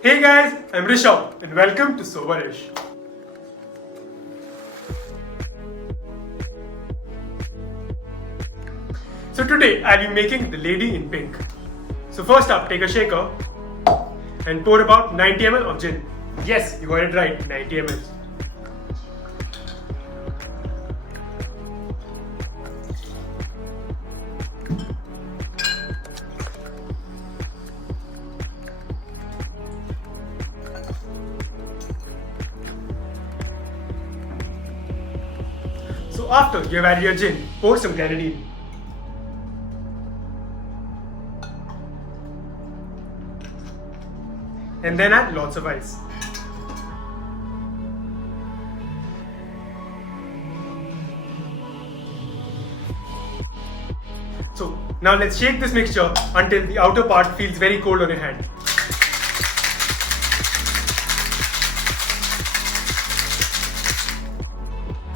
Hey guys, I'm Rishabh and welcome to SobeRish. So today I'll be making the lady in pink. So first up, take a shaker and pour about 90 ml of gin. Yes, you got it right, 90 ml. So after you have added your gin, pour some Grenadine. And then add lots of ice. So now let's shake this mixture until the outer part feels very cold on your hand.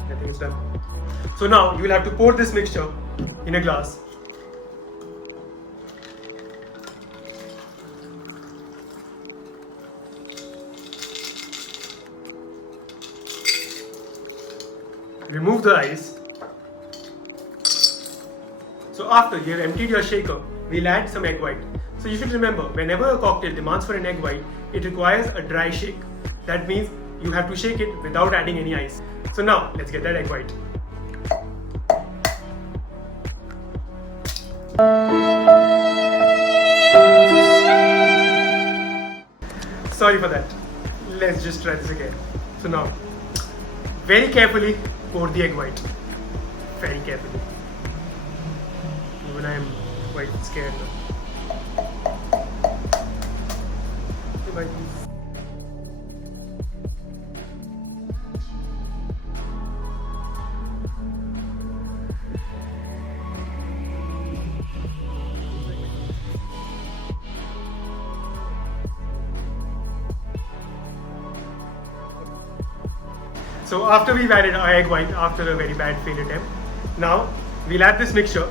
I think it's done. So now you will have to pour this mixture in a glass. Remove the ice. So after you have emptied your shaker, we'll add some egg white. So you should remember, whenever a cocktail demands for an egg white, it requires a dry shake. That means you have to shake it without adding any ice. So now let's get that egg white. Sorry for that. Let's just try this again. So now, very carefully pour the egg white. Very carefully. Even I am quite scared now. Goodbye, please. So after we've added our egg white after a very bad failed attempt, now we'll add this mixture.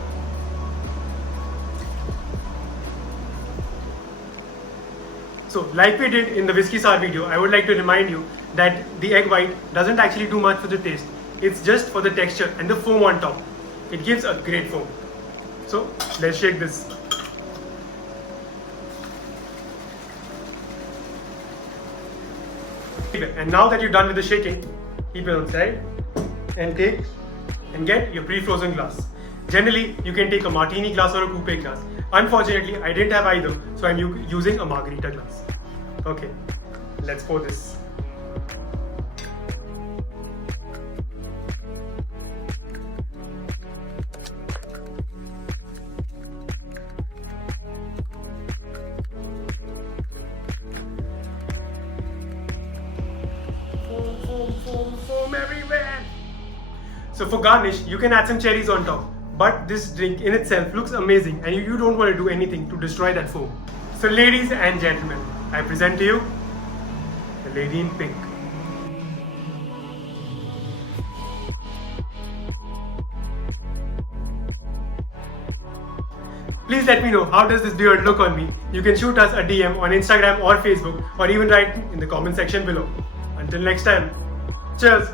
So like we did in the whiskey sour video, I would like to remind you that the egg white doesn't actually do much for the taste. It's just for the texture and the foam on top. It gives a great foam. So let's shake this. And now that you're done with the shaking, keep it on side and take and get your pre-frozen glass. Generally, you can take a martini glass or a coupe glass. Unfortunately, I didn't have either, so I'm using a margarita glass. Okay, let's pour this. Foam everywhere. So for garnish, you can add some cherries on top. But this drink in itself looks amazing and you don't want to do anything to destroy that foam. So ladies and gentlemen, I present to you the lady in pink. Please let me know how does this beard look on me. You can shoot us a DM on Instagram or Facebook or even write in the comment section below. Until next time, cheers!